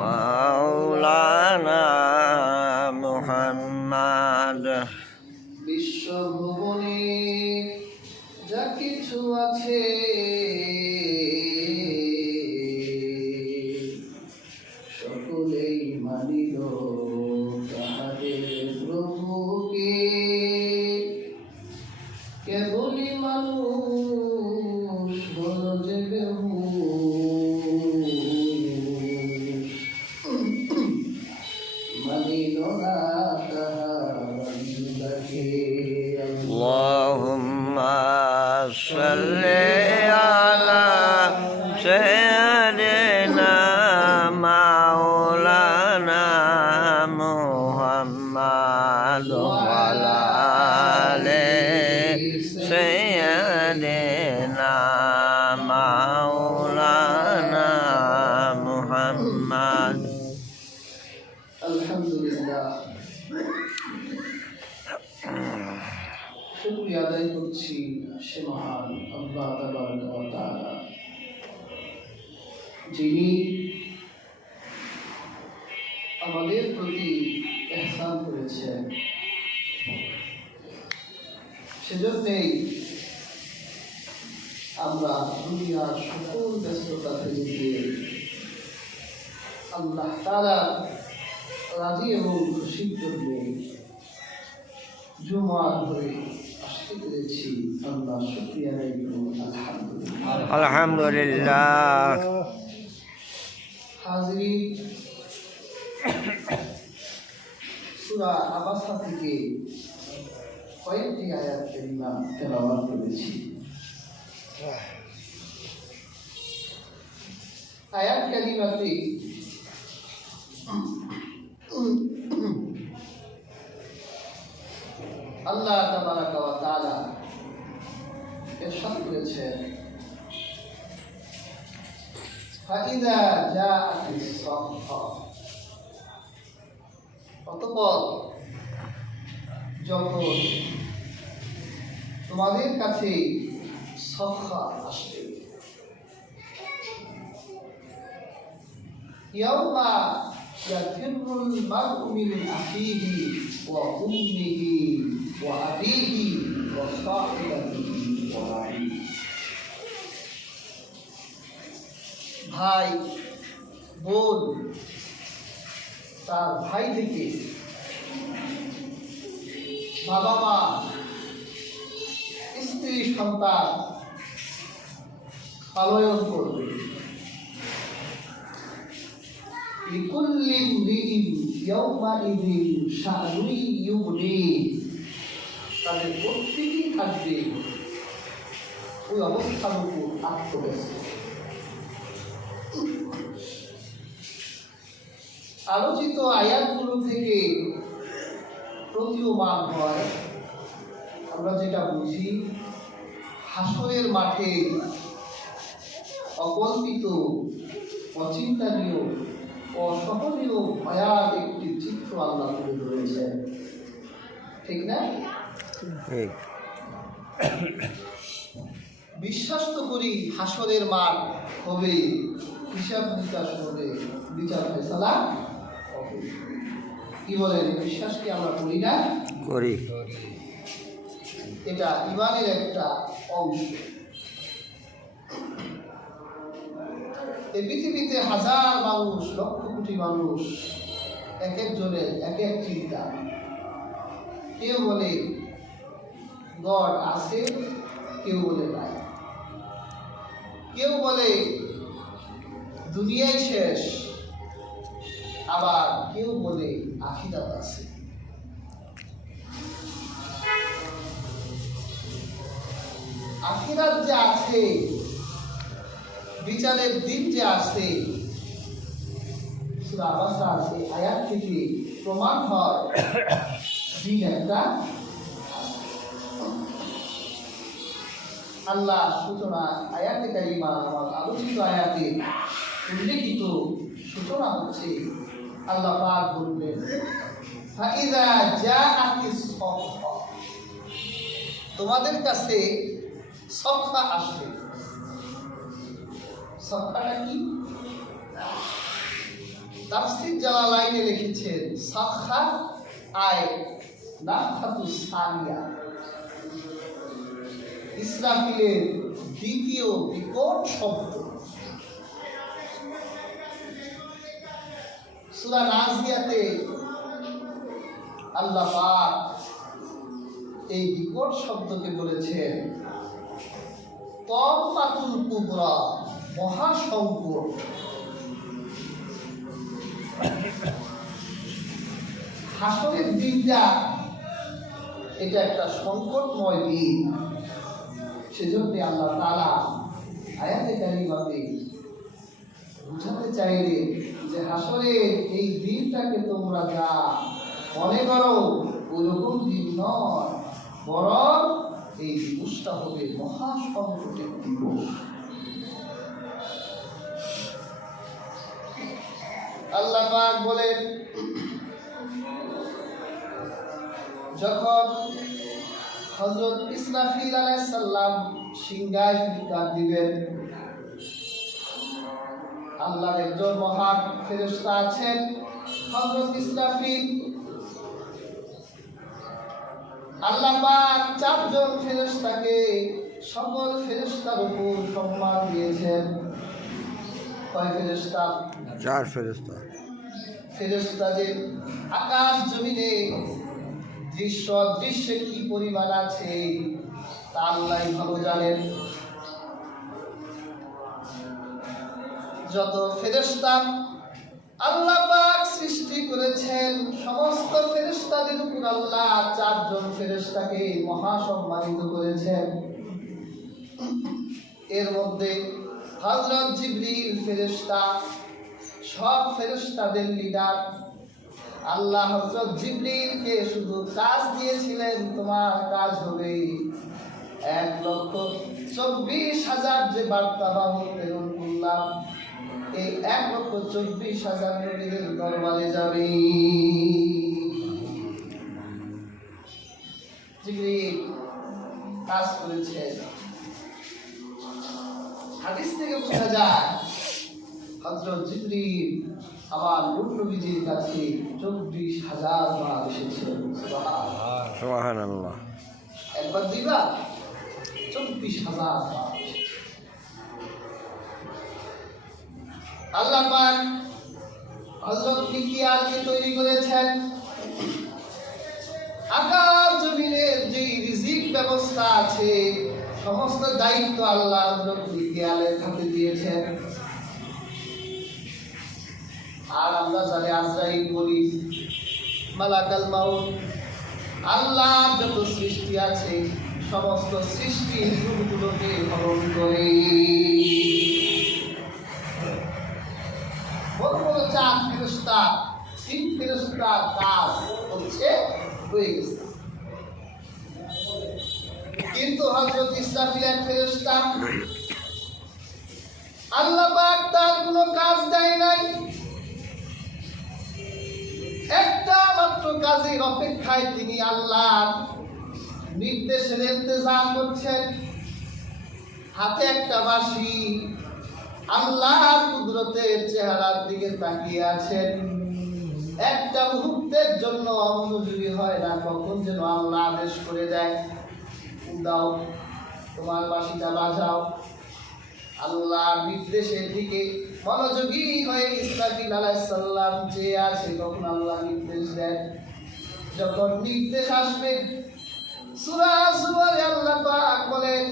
মাওলানা মুহাম্মদ বিশ্বভুবনে যা কিছু আছে সকলেই মানিল তাহাদের প্রভুকে। কেবলই মানুষ হল যে মানিল না اللهم صل على سيدنا مولانا محمد وعلى آل سيدنا مولانا محمد। আলহামদুলিল্লাহ, শুকরিয়া আদায় করছি সে মহান আল্লাহ তাবারক ওয়া তাআলা, যিনি আমাদের প্রতি ইহসান করেছেন। সেজন্যই আমরা দুনিয়ার সকল ব্যস্ততা থেকে আল্লাহ তাআলা রাজি এবং খুশির জন্য জুমার ধরে আসতে পেরেছি। আল্লাহ শুকরিয়া আদায় করুন। আলহামদুলিল্লাহ। আলহামদুলিল্লাহ। হাজিরিন, সূরা আবাসা থেকে কয়েকটি আয়াত কারিমা তেলাওয়াত করেছি। আয়াত কারিমাতে আল্লাহ তাবারাক ওয়া তাআলা ইরশাদ করেছেন, ফাইযা জাআতিস সাখা, অতঃপর যখন তোমাদের কাছে সাখা আসবে, ইয়াউমা ইয়াফিরুল মার'উ মিন আখিহি ওয়া উম্মিহি ওয়া আবিহি ওয়া সাহিবাতিহি ওয়া বানিহি। ভাই বোন তার ভাই থেকে, বাবা মা, স্ত্রী সন্তান পালন করবে। লিকুল্লি ইমরিইন ইয়াওমাইযিন শা'নুন ইউগনিহি, তাদের প্রত্যেকেই থাকবে ওই অবস্থার উপর আত্মব্যস্ত। আলোচিত আয়াতগুলো থেকে প্রতীয়মান হয়, আমরা যেটা বুঝি, হাসরের মাঠে অকল্পিত, অচিন্তনীয়, অসহনীয় ভয়াল একটি চিত্র আল্লাহ তুলে ধরেছেন। ঠিক না? বিশ্বাস তো করি হাসরের মাঠ হবে, হিসাব নিকাশ হবে, বিচার ফয়সালা হবে। কি বলেন, বিশ্বাস কি আমরা করি না? করি। এটা ইমানের একটা অংশ। এই পৃথিবীতে হাজার মানুষ, লক্ষ কোটি মানুষ, এক একজনের এক এক চিন্তা। কেউ বলে গড আছে, কেউ বলে নাই। কেউ বলে দুনিয়ায় শেষ, আবার কেউ বলে আখিরাত আছে। আখিরাত যে আছে, বিচারের দিন যে আছে, সূরা আবাসার এই আয়াত থেকে প্রমাণ হয় দিন একটা। আল্লাহ সূচনা আয়াতে কারিমা, আমার আলোচিত আয়াতে উল্লেখিত সূচনা হচ্ছে, আল্লাহ পাক বললেন, ফাইযা জাআতিস সাখা, তোমাদের কাছে সখা আসবে। সখাটা কি? তাফসীর জালালাইনে লিখেছেন সখা আয় নাফখাতুস সানিয়া, ইসরাফিলের দ্বিতীয় বিকট শব্দ। সূরা নাজিয়াতে আল্লাহ পাক এই বিকট শব্দকে বলেছেন তাম্মাতুল কুবরা, মহাসংকট। হাসরের দিনটা এটা একটা সংকটময় দিন। সেজন্য আল্লাহ তাআলা আয়াতে কারিমাতে বুঝাতে চাইলেন যে হাসরের এই দিনটাকে তোমরা যা মনে করো ওরকম দিন নয়, বরং এই দিবসটা হবে মহাসংকটের দিবস। আল্লাহ পাক বলেন যখন হযরত ইসরাফিল আলাইহিস সালাম সিংহায় ফিৎকার দিবেন, আল্লাহর একজন মহান ফেরেশতা আছেন হযরত ইসরাফিল। আল্লাহ পাক চারজন ফেরেশতাকে সকল ফেরেশতার উপর সম্মান দিয়েছেন। কয় ফেরেশতা? 4 ফেরেশতা। ফেরেশতা যে আকাশ জমিনে দৃশ্যে কি পরিমাণ আছে তা আল্লাহই ভালো জানেন। যত ফেরেশতা আল্লাহ পাক সৃষ্টি করেছেন, সমস্ত ফেরেশতাদের উপর আল্লাহ চারজন ফেরেশতাকে মহা সম্মানিত করেছেন। এর মধ্যে হযরত জিবরিল ফেরেশতা, সব ফেরেশতাদের লিডার। আল্লাহ হযরত জিবরিলকে শুধু কাজ দিয়েছিলেন, তোমার কাজ হবে 1,24,000 যে বার্তা বাহক প্রেরণ করলাম, এই 1,24,000 নবীদের দরবারে যাবে। জিবরিল কাজ করেছেন। হাদিস থেকে বোঝা যায় হযরত জিবরিল আমার নূর নবীজির কাছে 24,000 বার এসেছেন। সুবহানাল্লাহ। একবার দুইবার 24,000 বার। আল্লাহ পাক হযরত মিকিয়ালকে তৈরি করেছেন। আকাশ জমিনের যে রিজিক ব্যবস্থা আছে সমস্ত দায়িত্ব আল্লাহ হযরত মিকিয়ালের হাতে দিয়েছেন। আর আমরা জানি আজরাইল বলি মালাকাল মাউত, আল্লাহ যত সৃষ্টি আছে সমস্ত সৃষ্টির রূপগুলোকে হরণ করে। বড় বড় 4 ফেরেশতা, 3 ফেরেশতার কাজ হচ্ছে হয়ে গেছে, কিন্তু হযরত ইসরাফিল এক ফেরেশতা, আল্লাহ পাক তার কোনো কাজ দেয় নাই। একটা মাত্র কাজের অপেক্ষায় তিনি আল্লাহর নির্দেশের ইন্তজার করছেন। হাতে একটা বাঁশি, আল্লাহর কুদরতের চেহারার দিকে তাকিয়ে আছেন। একটা মুহূর্তের জন্য অমনোযোগী হয় না, কখন যেন আল্লাহ আদেশ করে দেয়, দাও তোমার বাঁশিটা বাজাও। আল্লাহর নির্দেশের দিকে মনোযোগী হয়ে ইসরাফিল আলাইহিস সালাম যে আছে, তখন আল্লাহ নির্দেশ দেন। যখন নির্দেশ আসবে, সূরা জুমারে আল্লাহ পাক বলেন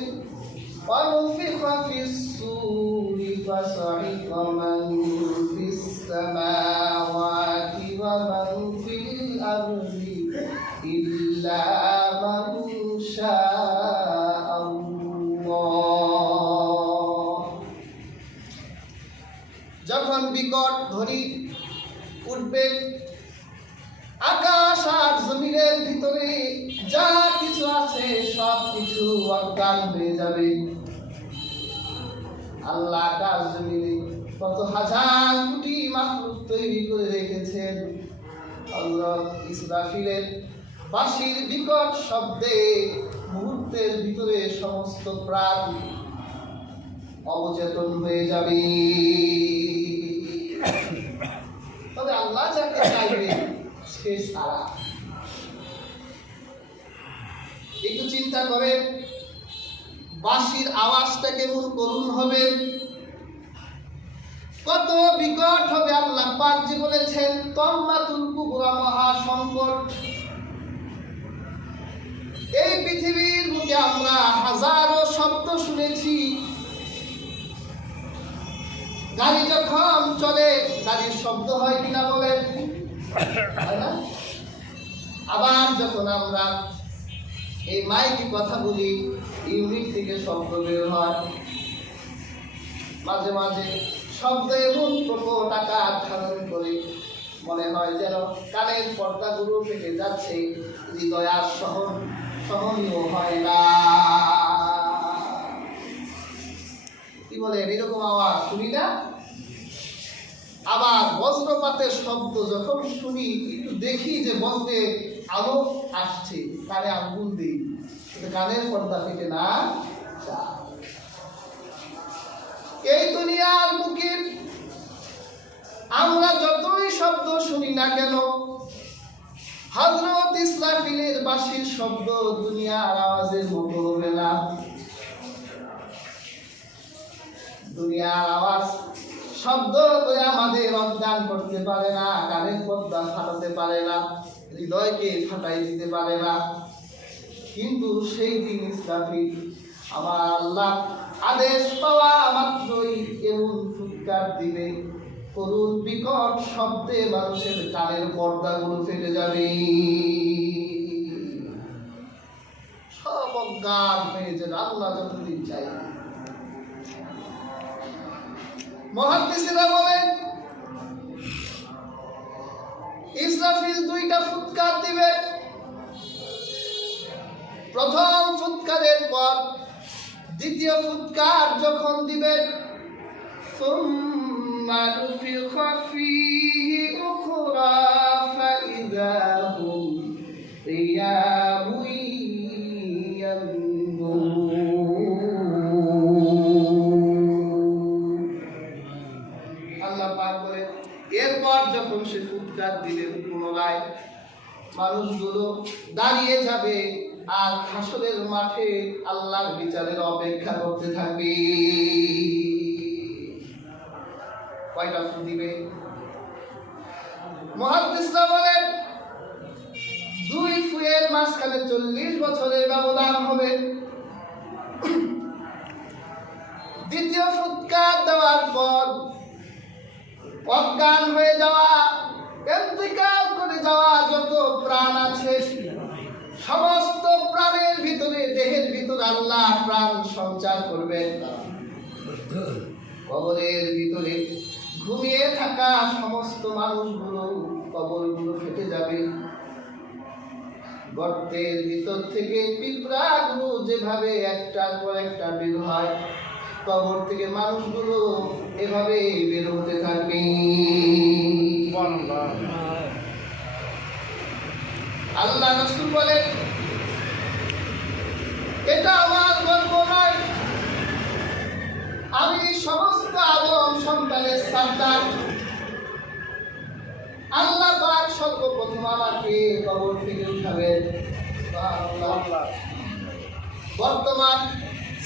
ওয়ানুফিখা ফিস-সূরি ফাসাইকা মান ফিস-সামাওয়াতি ওয়া মান ফিল-আরদি ইল্লা মান শাআল্লাহ। যখন বিকট ধ্বনি উঠবে, আকাশ আর জমিনের ভিতরে যা কিছু আছে সব কিছু অজ্ঞান হয়ে যাবে। আল্লাহ আকাশ জমিনে কত হাজার কোটি মাখলুক তৈরি করে রেখেছেন। হযরত ইসরাফিলের বাঁশির বিকট শব্দে মুহূর্ত মুহূর্তের ভিতরে সমস্ত প্রাণ অবচেতন হয়ে যাবে। তবে আল্লাহ যাকে চাইবে সে ছাড়া। একটু চিন্তা করেন, বাঁশির আওয়াজটা কেমন করুণ হবে, কত বিকট হবে। আল্লাহ পাক যে বলেছেন তম্মাতুল কুবরা, মহা সংকট। এই পৃথিবীর বুকে আমরা হাজারো শব্দ শুনেছি। গাড়ি যখন চলে গাড়ির শব্দ হয় কিনা বলেন, আবার যখন আমরা এই মাইকে কথা বলি ইউনিট থেকে শব্দ বের হয়। মাঝে মাঝে শব্দ এমন প্রকট আকার ধারণ করে মনে হয় যেন কানের পর্দাগুলো ফেটে যাচ্ছে, হৃদয় আর সহনীয় হয় না। কি বলেন, এরকম আওয়াজ শুনি না? আবার বজ্রপাতের শব্দ যখন শুনি, একটু দেখি যে বজ্রে আলো আসছে, কানে আঙ্গুল দিই, কিন্তু কানের পর্দা ফেটে না। এই দুনিয়ার বুকে আমরা যতই শব্দ শুনি না কেন, হযরত ইসরাফিলের বাঁশির শব্দ দুনিয়ার আওয়াজের মতো হবে না। দুনিয়ার আওয়াজ শব্দ করে আমাদের অজ্ঞান করতে পারে না, কানের পর্দা ফাটাতে পারে না, হৃদয়কে ফাটাই দিতে পারে না। কিন্তু সেই দিন ইসরাফিল আমার আল্লাহ আদেশ পাওয়া মাত্রই এমন ফুৎকার দিবে, করুণ বিকট শব্দে মানুষের কানের পর্দাগুলো ফেটে যাবে, সব অজ্ঞান হয়ে যাবে। আল্লাহ যতদিন চাই। মুহাদ্দিসিরা বলেন ইসরাফিল দুইটা ফুৎকার দিবে। প্রথম ফুৎকারের পর দ্বিতীয় ফুৎকার যখন দিবেন, সুম্মা নুফিখা ফীহি উখরা ফাইযা হুম কিয়ামুন ইয়ানজুরুন। আল্লাহ পাক বলেন এরপর যখন সে ফুৎকার দিবেন, পুনরায় মানুষগুলো দাঁড়িয়ে যাবে আর হাসরের মাঠে আল্লাহর বিচারের অপেক্ষা করতে থাকবে। কয়টা ফু দিবে? মুহাদ্দিসরা বলেন দুই ফুয়ের মাঝখানে 40 বছরের ব্যবধান হবে। দ্বিতীয় ফুৎকার দেওয়ার পর অজ্ঞান হয়ে যাওয়া, ইন্তিকাল করে যাওয়া যত প্রাণ আছে, সমস্ত প্রাণের ভিতরে, দেহের ভিতরে আল্লাহ প্রাণ সঞ্চার করবেন। কবরের ভিতরে ঘুমিয়ে থাকা সমস্ত মানুষগুলো কবরগুলো ফেটে যাবে। গর্তের ভিতর থেকে পিঁপড়াগুলো যেভাবে একটার পর একটা বের হয়, কবর থেকে মানুষগুলো এভাবে বের হতে থাকবে। আল্লাহ রাসূল বলেন এটা আমার গল্প নয়, আমি সমস্ত আদম সন্তানের সন্তান। আল্লাহ পাক সর্বপ্রথম আমাকে কবর থেকে উঠাবেন। সুবহানাল্লাহ। বর্তমান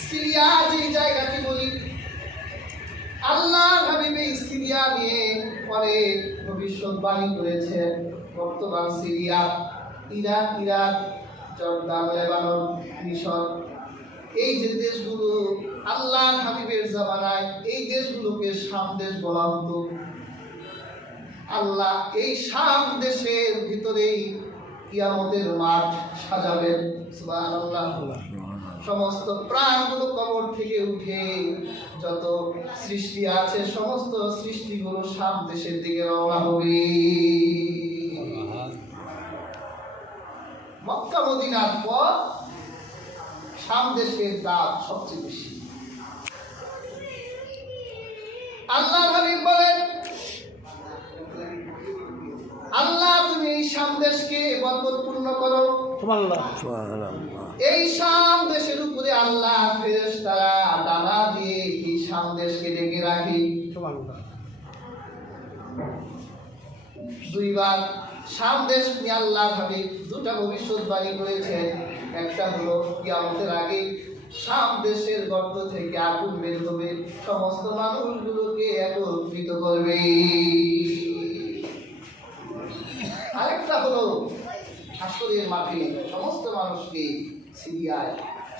সিরিয়া যে জায়গাটি বলি, আল্লাহ হাবিব এই সিরিয়া নিয়ে পরে ভবিষ্যৎবাণী করেছেন। বর্তমান সিরিয়া, ইরাক, জর্দান, লেবানন, মিশর, এই যে দেশগুলো আল্লাহর হাবিবের জামানায় এই দেশগুলোকে শাম দেশ বলা হতো। আল্লাহ এই শাম দেশের ভিতরেই কিয়ামতের মাঠ সাজাবেন। সুবহানাল্লাহ। সমস্ত প্রাণগুলো কবর থেকে উঠে যত সৃষ্টি আছে সমস্ত সৃষ্টিগুলো শাম দেশের দিকে রওনা হবে। মক্কা মদিনার পর শাম দেশের দাম সবচেয়ে বেশি। আল্লাহ হাবিব বলেন আল্লাহ তুমি এই শাম দেশকে বরকতপূর্ণ করো। সুবহানাল্লাহ। এই শাম দেশের উপরে আল্লাহ ফেরেশতারা ডানা দিয়ে এই শাম দেশকে ডেকে রাখে। দুইবার শাম দেশ নিয়ে আল্লাহ ভাবে দুটা ভবিষ্যৎবাণী করেছেন। একটা হলো কিয়ামতের আগে শাম দেশের গর্ত থেকে আগুন বের হবে, সমস্ত মানুষগুলোকে একত্রিত করবে। আরেকটা হলো হাসরের মাঠে সমস্ত মানুষকে সিরিয়ায়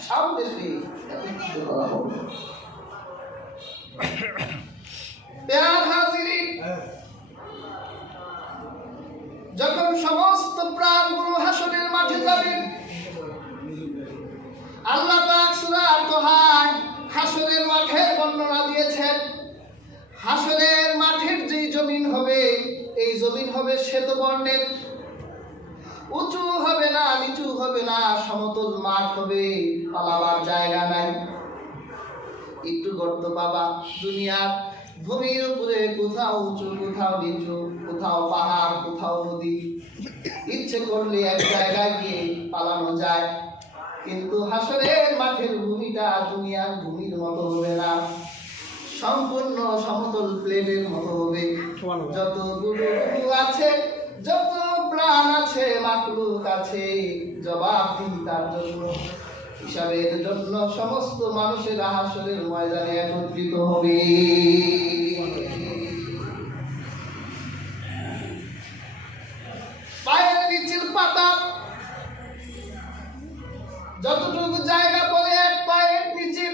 শাম দেশে একত্রিত করা হবে। প্যারা হাজিরিন, যখন সমস্ত প্রাণগুলো হাসরের মাঠে যাবে, আল্লাহ পাক সূরা তাহায় হাসরের মাঠের বর্ণনা দিয়েছেন। হাসরের মাঠের যে জমিন হবে, এই জমিন হবে শ্বেত বর্ণের, উঁচু হবে না, নিচু হবে না, সমতল মাঠ হবে, পালাবার জায়গা নাই। একটু গর্ত পাবা, দুনিয়ার ভূমির উপরে কোথাও উঁচু, কোথাও নিচু, কোথাও পাহাড়, কোথাও নদী। ইচ্ছে করলে এক জায়গায় গিয়ে পালানো যায়, কিন্তু হাসরের মাঠের ভূমিটা দুনিয়ার ভূমির মতো হবে না, সম্পূর্ণ সমতল প্লেটের মতো হবে। যতগুলো রূহ আছে, যত প্রাণ আছে, মাখলুক আছে, জবাবদিহিতার জন্য, হিসাবের জন্য সমস্ত মানুষেরা হাসরের ময়দানে একত্রিত হবে। পায়ের নিচের পাতা যতটুকু জায়গা পড়ে, এক পায়ের নিচে,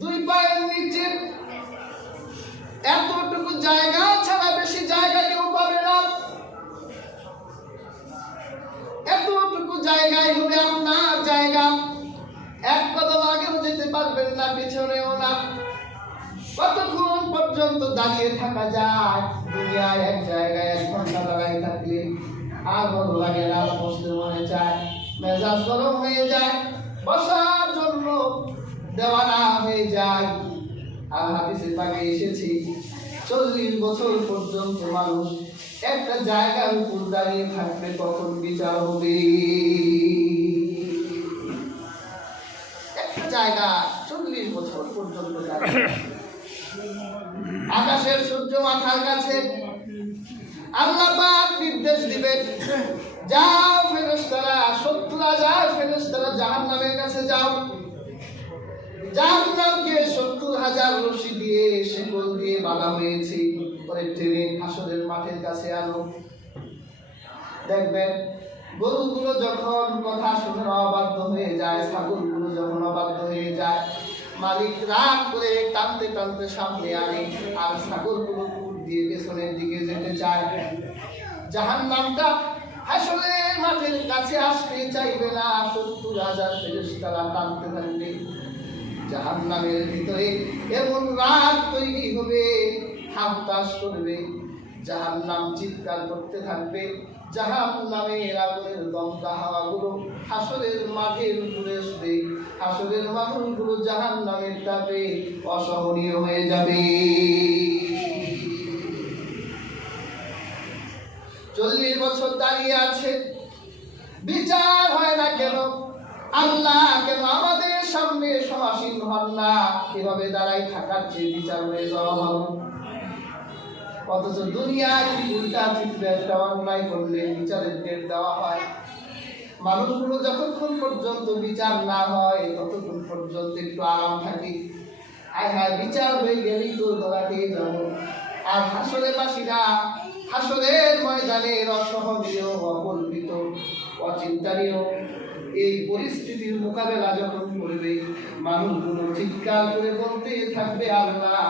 দুই পায়ের নিচে, এতটুকু জায়গা ছাড়া বেশি জায়গা কেউ পাবে না। এতটুকু জায়গায় হবে আপনার জায়গা, এক কদম আগেও যেতে পারবেন না, পিছনেও না। কতক্ষণ পর্যন্ত দাঁড়িয়ে থাকা যায়? দুনিয়ায় এক জায়গায় 1 ঘন্টা দাঁড়াই থাকলে আর ভালো লাগে না, বসতে মনে চায়, মেজাজ গরম হয়ে যায়, বসার জন্য দেওয়ানা হয়ে যায়। আর হাদিসে পাকে এসেছে 40 বছর পর্যন্ত মানুষ একটা জায়গার উপর দাঁড়িয়ে থাকবে, তখন বিচার হবে। একটা জায়গা 40 বছর পর্যন্ত দাঁড়িয়ে, আকাশের সূর্য মাথার কাছে। আল্লাহ পাক নির্দেশ দিবেন, যাও ফেরেশতারা, 70,000 ফেরেশতারা জাহান্নামের কাছে যাও। জাহান্নামকে 70,000 রশি দিয়ে, শিকল দিয়ে বাঁধা হয়েছে, পরে টেনে হাসরের মাঠের কাছে আনো। দেখবেন গরুগুলো যখন কথা শুনে অবাধ্য হয়ে যায়, ছাগলগুলো যখন অবাধ্য হয়ে যায়, মালিক রাগ করে টানতে টানতে সামনে আনে, আর ছাগলগুলো পুর দিয়ে পেছনের দিকে যেতে চায়। জাহান্নামটা হাসরের মাঠের কাছে আসতে চাইবে না, 70,000 ফেরেশতারা টানতে থাকবে। জাহান্নামের ভিতরে এমন রাগ তৈরি হবে, হামতাস করবে, জাহান্নাম চিৎকার করতে থাকবে। জাহান্নামের আগুনের দমকা হাওয়াগুলো হাসরের মাঠের উপরে আসবে, হাসরের মানুষগুলো জাহান্নামের তাপে অসহনীয় হয়ে যাবে। 40 বছর দাঁড়িয়ে আছে, বিচার হয় না কেন? আল্লাহ কেন আমাদের সামনে সমাসীন হন না? এভাবে দাঁড়াই থাকার চেয়ে বিচার হয়ে যাওয়া ভালো। অথচ দুনিয়ায় উল্টা চিত্রে একটা অন্যায় করলে বিচারের ডেট দেওয়া হয়। মানুষগুলো যতক্ষণ পর্যন্ত বিচার না হয়, ততক্ষণ পর্যন্ত একটু আরাম থাকে। আয় হায়, বিচার হয়ে গেলেই তো ধরা খেয়ে যাবো। আর হাসরেবাসীরা হাসরের ময়দানে অসহনীয়, অকল্পিত, অচিন্তানীয় এই পরিস্থিতির মোকাবেলা যখন করবে, মানুষগুলো চিৎকার করে বলতে থাকবে, আল্লাহ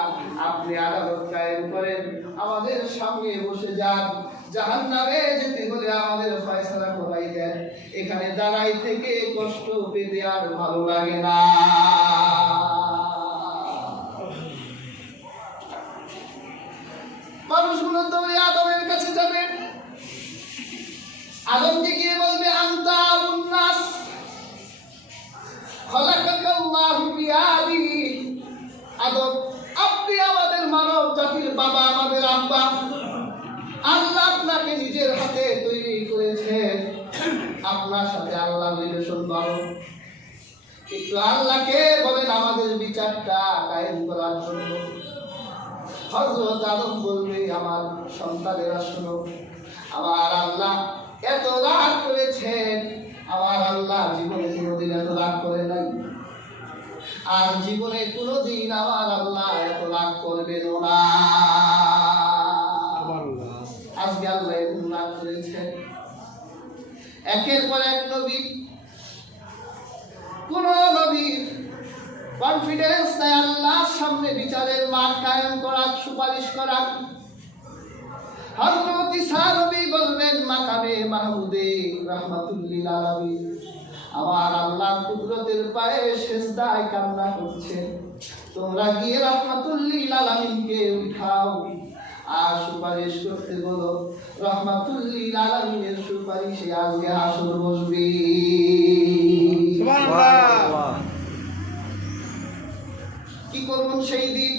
আপনি আদালত কায়েম করেন, আমাদের সঙ্গে বসে যান, জাহান্নামে যেতে হলে আমাদের ফয়সালা করাই দেন, এখানে দাঁড়াই থেকে কষ্ট পেতে আর ভালো লাগে না। মানুষগুলো দৌড়ে আদমের কাছে যাবে, আদমকে গিয়ে বলবে, আনতা আবুন নাস খলাকাকাল্লাহু বিয়াদি। আদম, আপনি আমাদের মানব জাতির বাবা, আমাদের আব্বা। আল্লাহ আপনাকে নিজের হাতে তৈরি করেছেন, আপনার সাথে আল্লাহ পরিবেশন করো। একটু আল্লাহকে বলেন আমাদের বিচারটা কায়েম করার জন্য। হযরত আদম বলবে, আমার সন্তানেরা শোনো, আমার আল্লাহ এত রাগ করেছেন, আমার আল্লাহ জীবনে কোনোদিন এত রাগ করে নাই, আর জীবনে কোনোদিন আমার আল্লাহ এত রাগ করবেন না। আজকে আল্লাহ এরকম রাগ করেছেন। একের পর এক নবী, কোন নবীর কনফিডেন্স নাই আল্লাহর সামনে বিচারের মাঠ কায়েম করার, সুপারিশ করার। হযরত ঈসা নবী বলবেন মাকামে মাহমুদে রাহমাতুল লিল আলামিন, আমার আল্লাহ কুদরতের পায়ে সিজদায় কান্না করছেন, তোমরা গিয়ে রাহমাতুল লিল আলামিনকে উঠাও আর সুপারিশ করতে বলো। রাহমাতুল লিল আলামিনের সুপারিশে আজকে হাসর বসবে। সুবহানাল্লাহ। কি করবেন সেই দিন?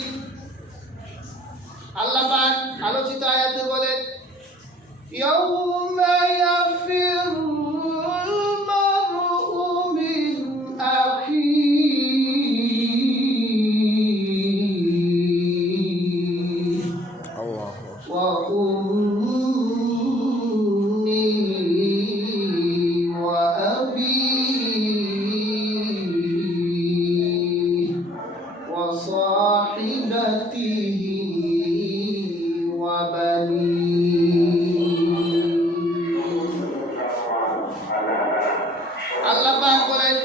আল্লাহ পাক আলোচিত আয়াতে বলেন, ইয়াউমা ইয়াফিরুল মারউ মিন আখিহি ওয়া উম্মিহি ওয়া আবিহি ওয়া সাহিবাতিহি ওয়া বানিহি। আল্লাহ পাক বলেন,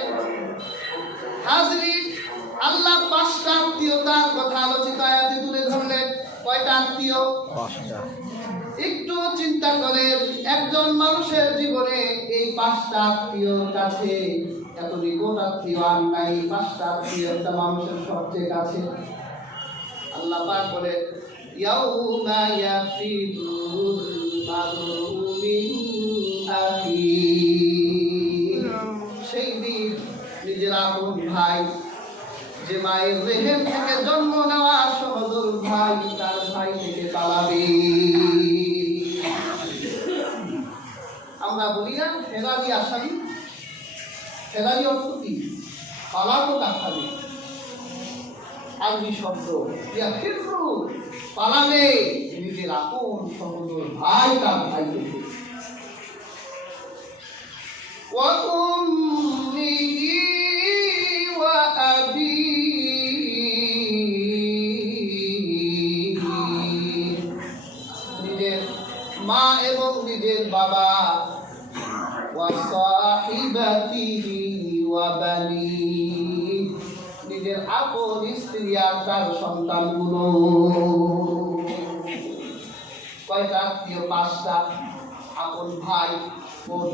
হাজরিন, আল্লাহ পাঁচটা আত্মীয়তার কথা আলোচিত আয়াতে তুলে ধরলেন। কয়টা আত্মীয়? পাঁচটা। একটু চিন্তা করেন, একজন মানুষের জীবনে এই পাঁচটা আত্মীয়র কাছে এত নিকট আত্মীয় আর নাই। পাঁচটা আত্মীয় একটা মানুষের সবচেয়ে কাছে। আল্লাহ পাক বলে, ইয়াউমা ইয়াফিরুল মারউ মিন আখিহি, সেই দিন নিজের আপন ভাই, যে মায়ের রেহেম থেকে জন্ম নেওয়া সহোদর ভাই, তার ভাই থেকে পালাবে। আমরা বলি না ফেরারি আসামি? ফেরারি অর্থ কি? পালানো কাছারি, আরবি শব্দ। ইয়াফিরু, পালাবে নিজের আপন সহোদর ভাই, তার ভাই থেকে। ওয়া উম্মিহি ওয়া আবিহি, নিজের মা এবং নিজের বাবা। ওয়া সাহিবাতিহি ওয়া বানিহি, নিজের আপন স্ত্রী আর তার সন্তানগুলো। কয়টা আত্মীয়? পাঁচটা। আপন ভাই, বোন,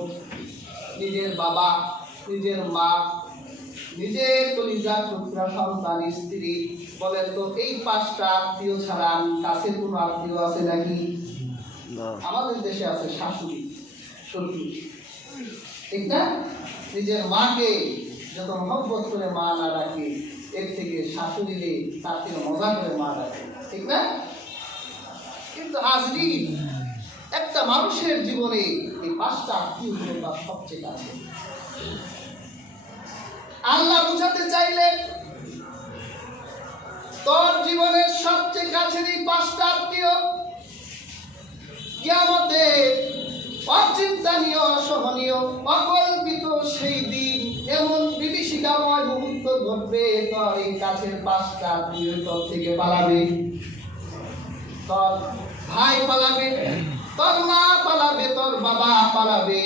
নিজের বাবা, নিজের মা, নিজের কলিজার টুকরা সন্তান, স্ত্রী। বলেন তো এই পাঁচটা আত্মীয় ছাড়া কাছে কোনো আত্মীয় আছে নাকি? আমাদের দেশে আছে শাশুড়ি, শ্বশুর, ঠিক না? নিজের মাকে যত মহব্বত করে মা না রাখে, এর থেকে শাশুড়িরে তার থেকে মজা করে মা রাখে, ঠিক না? কিন্তু হাজরিন, একটা মানুষের জীবনে এই পাঁচটা আত্মীয় হলো তার সবচেয়ে কাছে। আল্লাহ বুঝাতে চাইলেন, তোর জীবনের সবচেয়ে কাছের এই পাঁচটা আত্মীয় কিয়ামতে অচিন্তনীয়, অসহনীয়, অকল্পিত সেই দিন এমন বিভীষিকাময় মুহূর্ত ঘটবে, তোর এই কাছের পাঁচটা আত্মীয় তোর থেকে পালাবে। তোর ভাই পালাবে, তোর মা পালাবে, তোর বাবা পালাবে,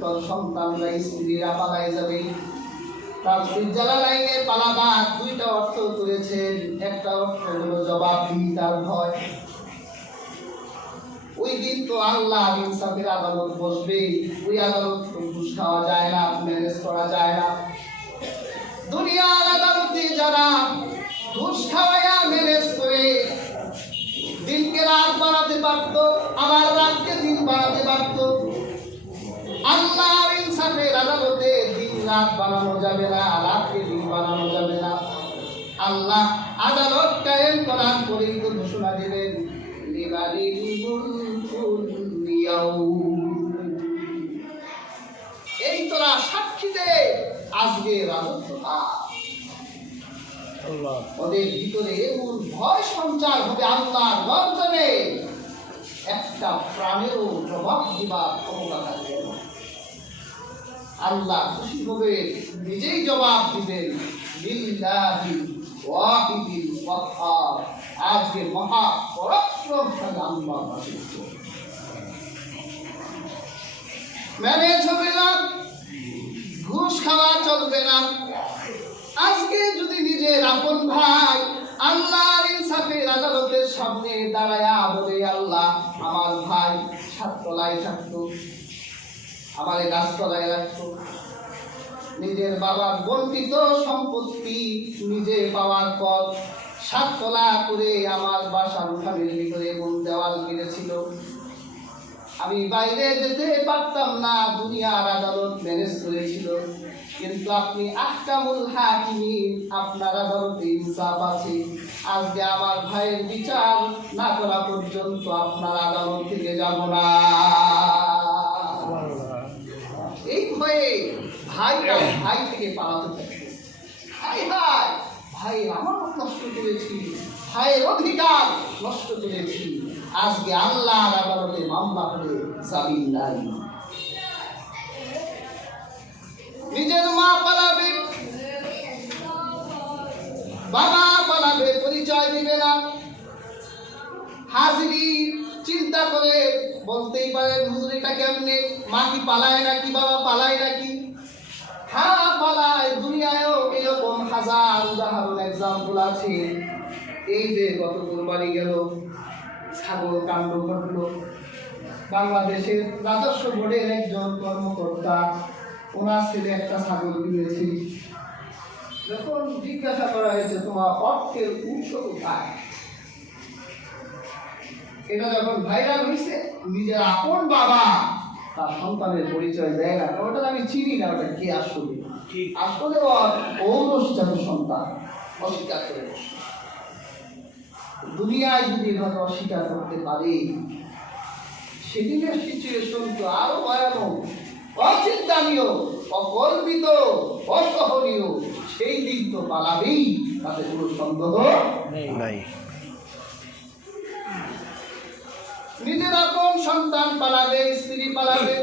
তোর সন্তানরা, স্ত্রীরা পালাই যাবে। তাফসীর জালালাইনে পালাবার দুইটা অর্থ করেছেন। একটা অর্থ হলো জবাবদিহিতার ভয়। ওই দিন তো আল্লাহ ইনসাফের আদালত বসবে। ওই আদালত তো ঘুষ খাওয়া যায় না, ম্যানেজ করা যায় না। দুনিয়ার আদালতে যারা ঘুষ খাওয়ায়া ম্যানেজ করে দিনকে রাত বানাতে পারত, আবার রাতকে দিন বানাতে পারত, আল্লাহর ইনসাফের আদালতে দিন রাত বানানো যাবে না, রাতকে দিন বানানো যাবে না। আল্লাহ আদালত কায়েম করার পরেই তো ঘোষণা দিলেন, লিমানিল মুলকুল ইয়াউম। এই তো তোরা সাক্ষী দে আজকে রাজত্ব কার। ওদের ভিতরে এমন ভয় সঞ্চার হবে আল্লাহর গর্জনে, একটা প্রাণেরও জবাব দিবার ক্ষমতা থাকবে না। আল্লাহ খুশি হবে, নিজেই জবাব দিবেন, লিল্লাহি ওয়াহিদিল ওয়াহ্হাব। আজকে মহা পরাক্রমশালী আল্লাহ রাজত্ব। ম্যানেজ হবে না, ঘুষ খাওয়া চলবে না। আজকে যদি নিজের আপন ভাই আল্লাহর ইনসাফের আদালতের সামনে দাঁড়ায়া বলে, আল্লাহ আমার ভাই ছাদতলায় থাকতো, আমার গাছতলায় রাখতো, নিজের বাবার বন্টিত সম্পত্তি নিজে পাওয়ার পর ছাদতলা করে আমার বাসার উঠানের ভিতরে কোন দেওয়াল কিনেছিল, আমি বাইরে যেতে পারতাম না, দুনিয়ার আদালত ম্যানেজ করেছিল, কিন্তু আপনি আহকামুল হাকিমিন, আপনার আদালতে ইনসাফ আছে। আজকে আমার ভাইয়ের বিচার না করা পর্যন্ত আপনার আদালত থেকে যাব না। এই ভয়ে ভাই থেকে পালাতে থাকে। ভাই আমার নষ্ট করেছি, ভাইয়ের অধিকার নষ্ট করেছি, আজকে আল্লাহর আদালতে মামলা করে জামিন নাই। নিজের মা পালাবে, বাবা পালাবে, পরিচয় দিবে না। হাজিরি চিন্তা করে বলতেই পারেন, হুজুর এটা কেমনে, মা কি পালায় নাকি, বাবা পালায় নাকি? হ্যাঁ পালায়, দুনিয়ায়ও এরকম হাজার উদাহরণ এক্সাম্পল আছে। এই যে গত কুরবানি গেল, ছাগল কাণ্ড ঘটলো, বাংলাদেশের রাজস্ব বোর্ডের একজন কর্মকর্তা, ওনার ছেলে একটা ছাগল কিনেছি। যখন জিজ্ঞাসা করা হয়েছে তোমার অর্থের উৎস কোথায়, এটা যখন ভাইরাল হয়েছে, নিজের আপন বাবা তার সন্তানের পরিচয় দেয় না, ওটা আমি চিনি না, ওটা কে আসলে আসলে ঔরসজাত সন্তান, অস্বীকার করে বসে। দুনিয়ায় যদি এভাবে অস্বীকার করতে পারে, সেদিনের সিচুয়েশন তো আরো ভয়ানক, অচিন্তানীয়, অকল্পিত, অসহনীয়। সেই দিন তো পালাবেই, তাতে কোনো সন্দেহ নাই। নিজের আপন সন্তান পালাবে, স্ত্রী পালাবে।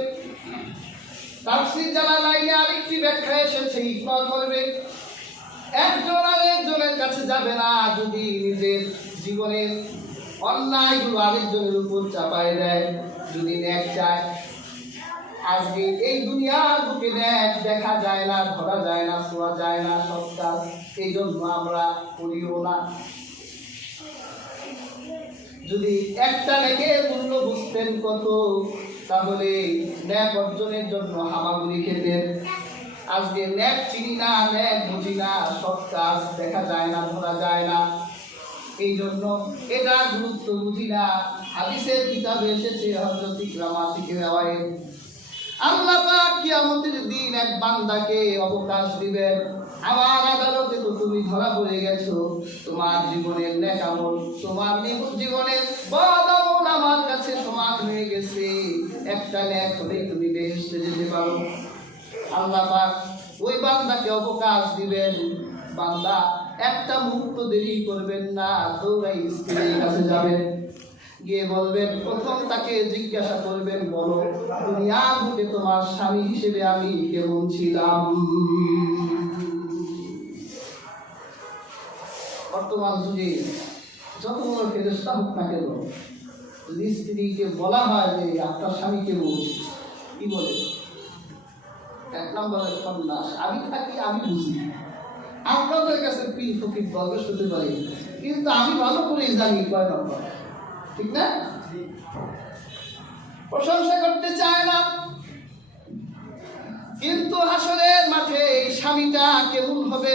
তাফসীর জালালাইনে আরেকটি ব্যাখ্যা এসেছে, ইকবাল করবে, একজন আরেকজনের কাছে যাবে না যদি নিজের জীবনের অন্যায়গুলো আরেকজনের উপর চাপায় দেয়, যদি ন্যাক চায়। আজকে এই দুনিয়ার বুকে ন্যাক দেখা যায় না, ধরা যায় না, ছোঁয়া যায় না, সব কাজ এই জন্য আমরা করিও না। যদি একটা ন্যাকের মূল্য বুঝতেন কত, তাহলে ন্যাক অর্জনের জন্য হামাগুড়ি খেতেন। আজকে ন্যাক চিনি না, ন্যাক বুঝি না, সব কাজ দেখা যায় না, ধরা যায় না, এই জন্য এটা গুরুত্ব বুঝি না। হাদিসের কিতাবে এসেছে, হযরত ইকরামা থেকে রিওয়ায়াত, আল্লাহ পাক কিয়ামতের দিন এক বান্দাকে অবকাশ দিবেন, আমার আদালতে তো তুমি ধরা পড়ে গেছো, তোমার জীবনের নেক আমল, তোমার জীবনের বদ আমল আমার কাছে সমান হয়ে গেছে, একটা নেক হলেই তুমি বেহেশতে যেতে পারো। আল্লাহ পাক ওই বান্দাকে অবকাশ দিবেন, বান্দা একটা মুহূর্ত দেরি করবেন না, দৌড়াই স্ত্রীর কাছে যাবেন, গিয়ে বলবেন, প্রথম তাকে জিজ্ঞাসা করবেন, বলো দুনিয়ার বুকে তোমার স্বামী হিসেবে আমি কেমন ছিলাম? বর্তমান যুগে যত বড় ফেরেশতা হোক না কেন, যদি স্ত্রীকে বলা হয় যে আপনার স্বামী কেমন, কি বলে? এক নম্বরের সন্ন্যাস, আমি থাকি আমি বুঝি। আপনাদের কাছে পীর ফকির দরবেশ হতে পারে, কিন্তু আমি ভালো করেই জানি কয় নম্বর, ঠিক না? প্রশংসা করতে চায় না, কিন্তু হাসরের মাঠে এই স্বামীটা কেমন হবে?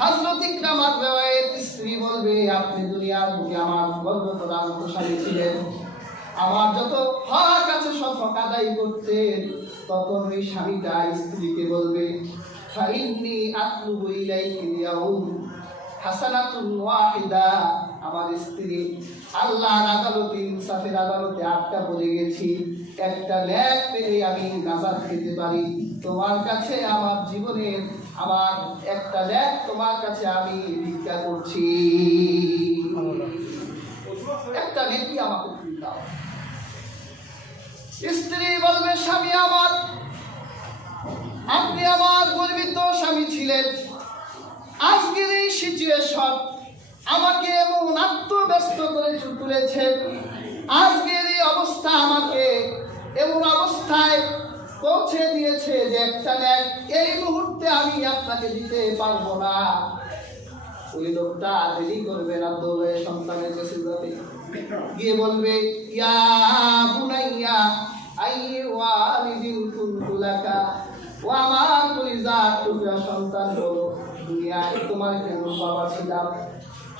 হযরত ইকরামার রিওয়ায়াত, স্ত্রী বলবে, আপনি দুনিয়ার বুকে আমার গর্ব করার মতো স্বামী ছিলেন, আমার যত হক আছে সব হক আদায় করতেন। তখন ওই স্বামীটা স্ত্রীকে বলবে, ফাইন্নী আতলুবু ইলাইকি ইয়াউম হাসানাতুন ওয়াহিদা আমার স্ত্রী আল্লাহর আদালতে, ইনসাফের আদালতে আটকা পড়ে গেছি, একটা ন্যাক পেলে আমি নাজাত পেতে পারি। তোমার কাছে আমার জীবনের আমার একটা ন্যাক তোমার কাছে আমি ভিক্ষা করছি, একটা নেকি আমাকে তুমি দাও। স্ত্রী বলবে, স্বামী আমার, আপনি আমার গর্বিত স্বামী ছিলেন, আজকের এই সিচুয়েশন আমাকে এমন আত্মব্যস্ত করে তুলেছে, আজকের এই অবস্থা আমাকে এমন অবস্থায় পৌঁছে দিয়েছে যে একটা ন্যাক এই মুহূর্তে আমি আপনাকে দিতে পারবো না। ওই লোকটা দেরি করবে না, দৌড়ে সন্তানের কাছে যাবে, গিয়ে বলবে, ইয়া বুনাইয়া আইওয়ালিদিন কুনতু লাকা, ও আমার কলিজার টুকরা সন্তান, বলো দুনিয়ায় তোমার কেমন বাবা ছিলাম।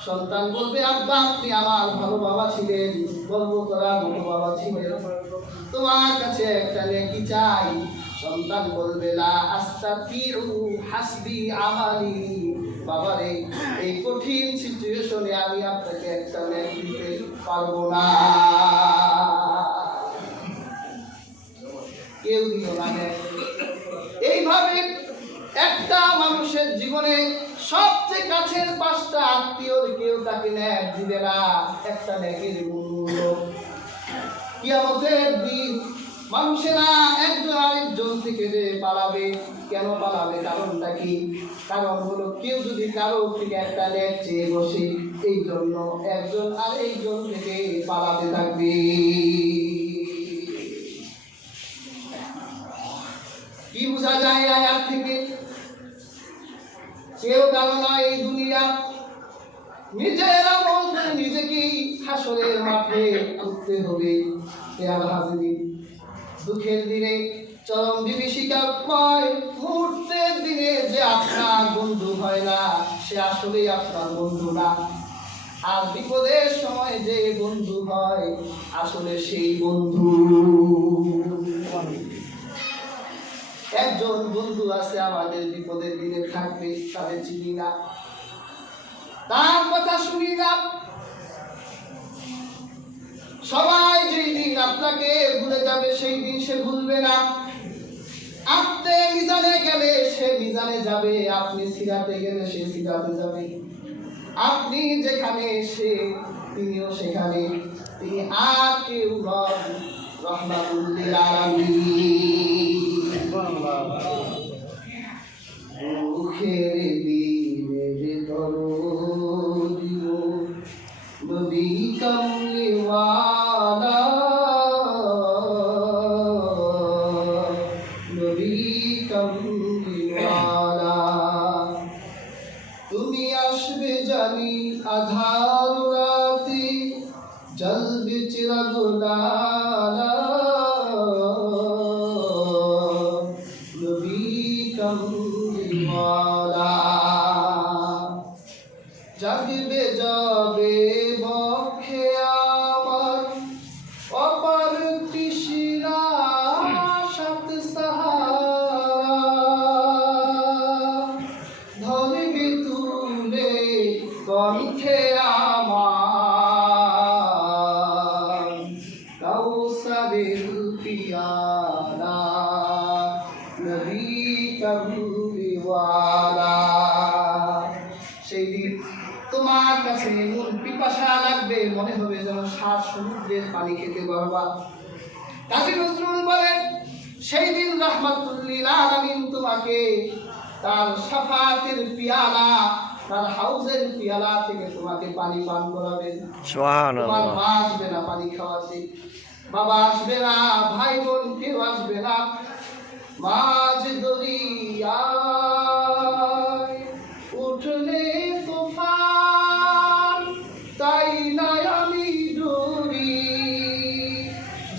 সন্তান বলবে, আব্বা আপনি আমার ভালো বাবা ছিলেন, গর্ব করার মতো বাবা ছিলেন, তোমার কাছে একটা নেকি চাই। সন্তান বলবে, লা আস্তাতিউ হাসবি আমালি, বাবারে এই কঠিন সিচুয়েশনে আমি আপনাকে একটা নেকি দিতে পারবো না, কেউ দিও না। এইভাবে একটা মানুষের জীবনে সবচেয়ে কাছের পাঁচটা আত্মীয় কেউ তাকে ন্যাক দিবে না, একটা ন্যাকের মূল্য। কিয়ামতের দিন মানুষেরা একজন আরেকজন থেকে যে পালাবে, কেন পালাবে, কারণটা কি? কারণ হলো কেউ যদি কারো থেকে একটা ন্যাক চেয়ে বসে, এই জন্য একজন আরেকজন থেকে পালাতে থাকবে। কি বোঝা যায় আয়াত থেকে? কেউ কারো নয়, এই দুনিয়া নিজের আমল করে নিজেকেই হাসরের মাঠে উঠতে হবে। হাজিরিন, দুঃখের দিনে চরম বিভীষিকাময় মুহূর্তের দিনে যে আপনার বন্ধু হয় না, সে আসলেই আপনার বন্ধু না। আর বিপদের সময় যে বন্ধু হয়, আসলে সেই বন্ধু। একজন বন্ধু আছে আমাদের বিপদের দিনে থাকবে, তাদের চিনি না, তার কথা শুনি না। সবাই যেই দিন আপনাকে ভুলে যাবে, সেই দিন সে ভুলবে না। আপনি মিজানে গেলে সে মিজানে যাবে, আপনি সিরাতে গেলে সে সিরাতে যাবে, আপনি যেখানে সে তিনিও সেখানে। তিনি আর কেউ নন, রহমাতুল লিল আলামিন। দুঃখের দিনের দরদি নবী কামলিওয়ালা, নবী কামলিওয়ালা, তুমি আসবে জানি আধার রাতে, জ্বলবে চিরাগ লালা, নবী কামলিওয়ালা। জাগবে যাবে বক্ষে আমার অপার তৃষ্ণা, সাত সাহারা ধরবে তুলে কণ্ঠে আমার, কাউসারের পিয়ালা, নবী কামলিওয়ালা। সেই দিন তোমার কাছে এমন পিপাসা লাগবে, মনে হবে যেন 7 সমুদ্রের পানি খেতে পারবা। কাজী নজরুল বলেন, সেই দিন রাহমাতুল লিল আলামিন তোমাকে তার শাফাতের পিয়ালা, তার হাউজের পিয়ালা থেকে তোমাকে পানি পান করাবেন। তোমার মা আসবে না পানি খাওয়াতে, বাবা আসবে না, ভাই বোন কেউ আসবে না। মাঝ দরিয়ায় উঠলে তুফান, তাই নাই আমি ডুরি,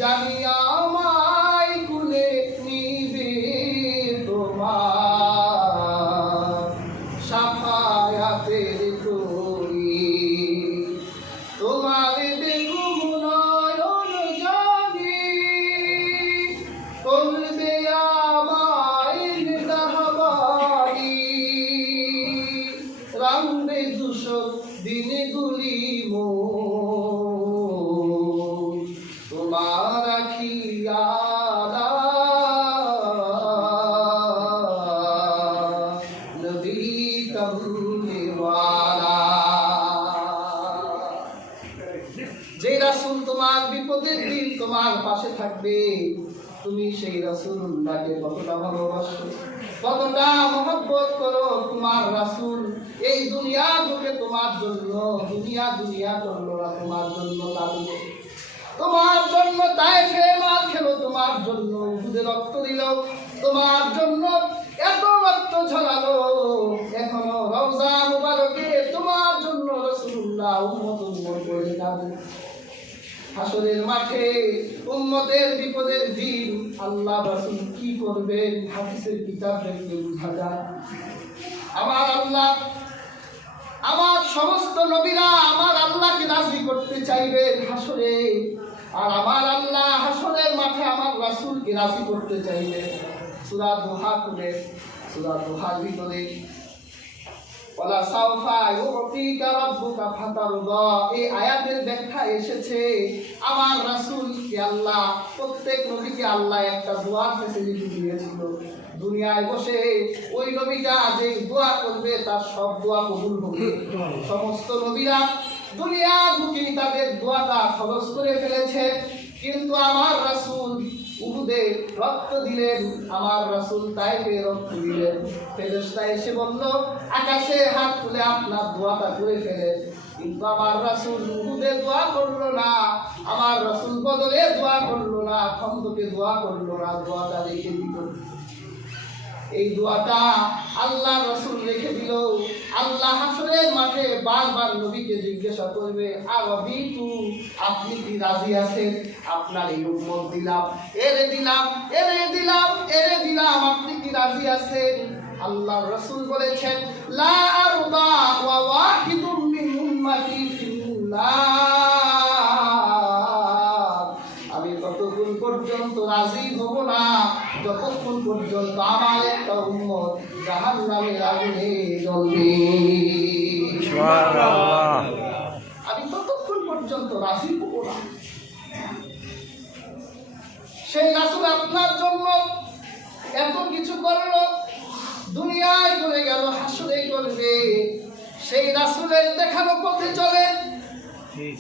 জানি আমায় কুলে নিবে তোমার শাফায়াতের তরি। তোমার বেগুন নয়ন জানি করবে আমায় নিদাহবান, করিম তোমার রাখিয়া নবী কমলিওয়ালা। যে রাসূল তোমার বিপদের দিন তোমার পাশে থাকবে, তুমি সেই রাসূলুল্লাহকে কতটা ভালোবাসো, কতটা মহব্বত করো। তোমার রাসূল এই দুনিয়া বুকে তোমার জন্য দুনিয়া করলো না, তোমার জন্য কাঁদলো, তোমার জন্য তায়েফে মার খেলো, তোমার জন্য উহুদে রক্ত দিল, তোমার জন্য এত রক্ত ঝরালো। এখনো রওজা মুবারকে তোমার জন্য রাসূলুল্লাহ উম্মত করে কাঁদে। হাসরের মাঠে উম্মতের বিপদের দিন আল্লাহ রাসূল কি করবেন, হাদিসের কিতাব দেখলে বোঝা যায়। আমার আল্লাহ, আমার সমস্ত নবীরা আমার আল্লাহকে রাজি করতে চাইবেন হাসরে, আর আমার আল্লাহ হাসরের মাঠে আমার রাসূলকে রাজি করতে চাইবেন। সূরা দুহা খুলে, সূরা দুহার ভিতরে ওয়ালা সাওফা ইউতিকা রাব্বুকা ফাতারদা, এই আয়াতের ব্যাখ্যা এসেছে আমার রাসূলকে আল্লাহ, প্রত্যেক নবীকে আল্লাহ একটা দোয়ার ফ্যাসিলিটি দিয়েছিল। দুনিয়ায় বসে ওই নবীটা যে দোয়া করবে তার সব দোয়া কবুল হবে। সমস্ত নবীরা দুনিয়ার বুকে তাদের দোয়াটা খরচ করে ফেলেছে, কিন্তু আমার রাসূল উহুদে রক্ত দিলেন, আমার রাসূল তায়েফে রক্ত দিলেন। ফেরেশতা এসে বলল আকাশে হাত তুলে আপনার দোয়াটা করে ফেলেন, কিন্তু আমার রাসূল উহুদে দোয়া করলো না, আমার রাসূল বদরে দোয়া করলো না, খন্দকে দোয়া করলো না, দোয়াটা রেখে দিল। এই দোয়াটা আল্লাহ রাসূল রেখে দিল। আল্লাহ হাসরের মাঠে বারবার নবীকে জিজ্ঞাসা করবে আরবিতু, আপনি কি রাজি আছেন? আপনার এই উম্মত দিলাম, এরে দিলাম, এরে দিলাম, এরে দিলাম, আপনি কি রাজি আছেন? আল্লাহ রাসূল বলেছেন লা আরদা ওয়া ওয়াহিদুম মিন উম্মতি ফিন্নার, আমি ততক্ষণ পর্যন্ত রাজি হব না যতক্ষণ পর্যন্ত আমার একটা উম্মত জাহান্নামের আগুনে জ্বলবে। সুবহানাল্লাহ। আমি ততক্ষণ পর্যন্ত রাজি হব না। সেই রাসূল আপনার জন্য এত কিছু করলো, দুনিয়ায় করে গেল, হাসরে করবে। সেই রাসূলের দেখানো পথে চলে,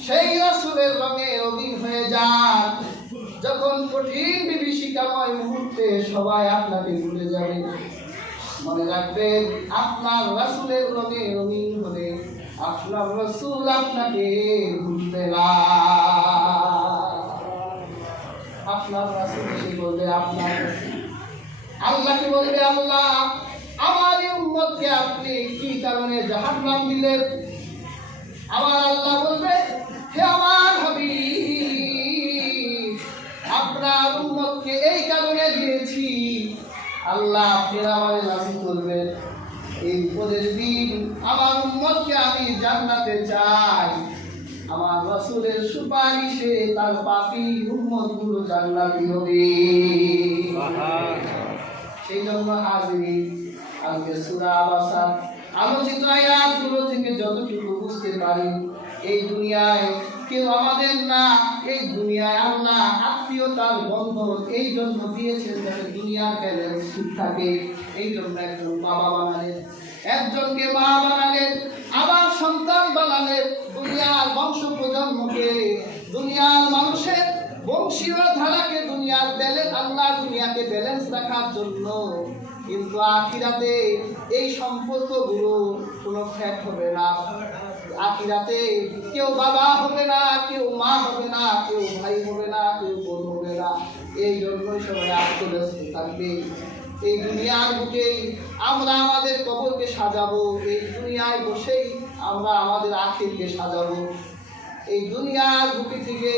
সেই রাসূলের রঙে রঙিন হয়ে যান। যখন কঠিন বিভীষিকাময় মুহূর্তে সবাই আপনাকে ভুলে যাবে, মনে রাখবেন আপনার রাসূলের রঙে রঙিন হলে আপনার রাসূল আপনাকে ভুলবে না। আপনার রাসূল এসে বলবে আপনার আল্লাহকে বলবে আল্লাহ আমার এই উম্মতকে আপনি কি কারণে জাহান্নাম দিলেন? আমার আল্লাহ বলবে হে আমার হাবিব, আপনার উম্মতকে এই কারণে দিয়েছি। আল্লাহ ফের আমারে রাজি করবেন। এই বিপদের দিন আমার উম্মতকে আমি জান্নাতে চাই, আমার রাসূলের সুপারিশে তার পাপী উম্মতগুলো জান্নাতি হবে। সেই জন্য হাজিরিন, আজকে সূরা আবাসা আলোচিত আয়াতগুলো থেকে যতটুকু বুঝতে পারি, এই দুনিয়ায় কেউ আমাদের না, এই দুনিয়ায় আল্লাহ আত্মীয়তার বন্ধন এই জন্য দিয়েছেন যাতে দুনিয়ার ব্যালেন্স ঠিক থাকে। এই জন্য একজন বাবা বানালেন, একজনকে মা বানালেন, আবার সন্তান বানালেন, দুনিয়ার বংশ প্রজন্মকে, দুনিয়ার মানুষের বংশীয় ধারাকে, দুনিয়ার ব্যালেন্স, আল্লাহ দুনিয়াকে ব্যালেন্স রাখার জন্য। কিন্তু আখিরাতে এই সম্পর্কগুলো কোনো ফ্যাক্ট হবে না। আখিরাতে কেউ বাবা হবে না, কেউ মা হবে না, কেউ ভাই হবে না, কেউ বোন হবে না। এই জন্যই সবাই আত্মব্যস্ত থাকবে। এই দুনিয়ার বুকেই আমরা আমাদের কবরকে সাজাবো, এই দুনিয়ায় বসেই আমরা আমাদের আখিরকে সাজাবো। এই দুনিয়ার বুকে থেকে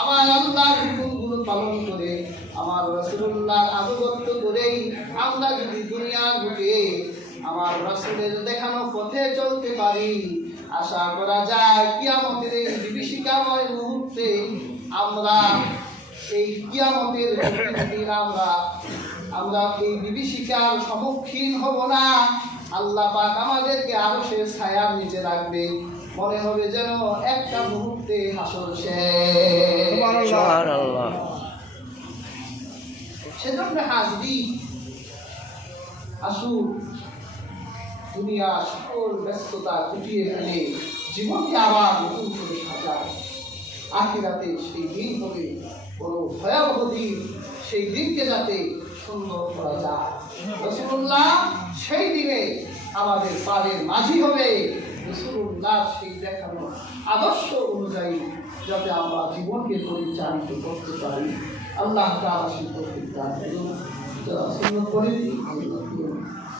আমার আল্লাহর হুকুমগুলো পালন করে, আমার রাসূলুল্লাহর আনুগত্য করেই আমরা যদি দুনিয়ার বুকে আমার রাসূলের দেখানো পথে চলতে পারি, আশা করা যায় কিয়ামতের এই বিভীষিকাময় মুহূর্তে আমরা এই কিয়ামতের দিন আমরা এই বিভীষিকার সম্মুখীন হব না। আল্লাহ পাক আমাদেরকে আরশের ছায়ার নিচে রাখবে। মনে হবে যেন একটা মুহূর্তে হাসর শেষ। সুবহানাল্লাহ। সেজন্য হাজরি আসুন, দুনিয়া সকল ব্যস্ততা গুটিয়ে ফেলে জীবনকে আবার নতুন করে সাজায়। আখিরাতে সেই দিন হবে বড় ভয়াবহ দিন, সেই দিনকে যাতে সুন্দর করা যায়। রাসূলুল্লাহ সেই দিনে আমাদের পারের মাঝি হবে। রাসূলুল্লাহ সেই দেখানো আদর্শ অনুযায়ী যাতে আমরা জীবনকে পরিচালিত করতে পারি। আল্লাহ তাআলা সেই তৌফিক দান করুন। যারা সুন্নাত পড়েনি